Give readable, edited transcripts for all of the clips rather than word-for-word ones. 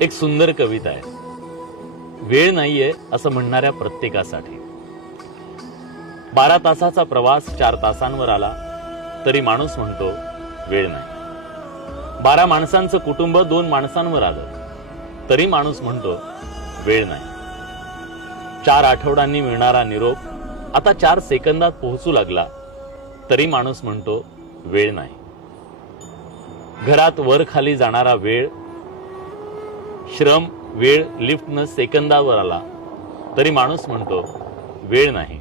एक सुंदर कविता आहे, वेळ नाहीये असं म्हणणाऱ्या प्रत्येकासाठी। 12 तासाचा प्रवास 4 तासांवर आला तरी माणूस म्हणतो वेळ नाही। 12 माणसांचं कुटुंब 2 माणसांवर आलं तरी माणूस म्हणतो वेळ नाही। 4 आठवड्यांनी मिळणारा निरोप आता 4 सेकंदात पोहोचू लागला तरी माणूस म्हणतो वेळ नाही। घरात वर खाली जाणारा वेळ, श्रम, वेळ लिफ्टनं सेकंदावर आला तरी माणूस म्हणतो वेळ नाही।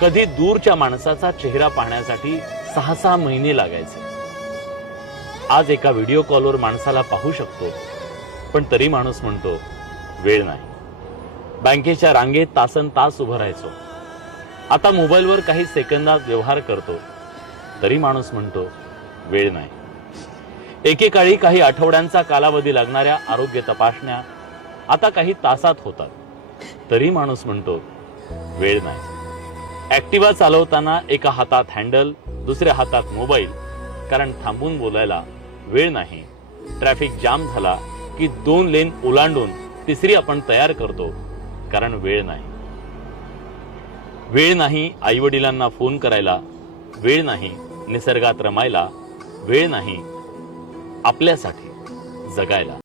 कधी दूरच्या माणसाचा चेहरा पाहण्यासाठी 6-6 महिने लागायचे, आज एका व्हिडिओ कॉलवर माणसाला पाहू शकतो पण तरी माणूस म्हणतो वेळ नाही। बँकेच्या रांगेत तासनतास उभं राहायचो, आता मोबाईलवर काही सेकंदात व्यवहार करतो तरी माणूस म्हणतो वेळ नाही। एकेकाळी काही आठवड्यांचा कालावधी लागणाऱ्या आरोग्य तपासण्या आता काही तासात होतात तरी माणूस म्हणतो वेळ नाही। ऍक्टिव्हा चालवताना एका हातात हँडल, दुसऱ्या हातात मोबाईल, कारण थांबून बोलायला वेळ नाही। ट्रॅफिक जाम झाला की 2 लेन ओलांडून तिसरी आपण तयार करतो कारण वेळ नाही। वेळ नाही आई वडिलांना फोन करायला, वेळ नाही निसर्गात रमायला, वेळ नाही आपल्यासाठी जगायला।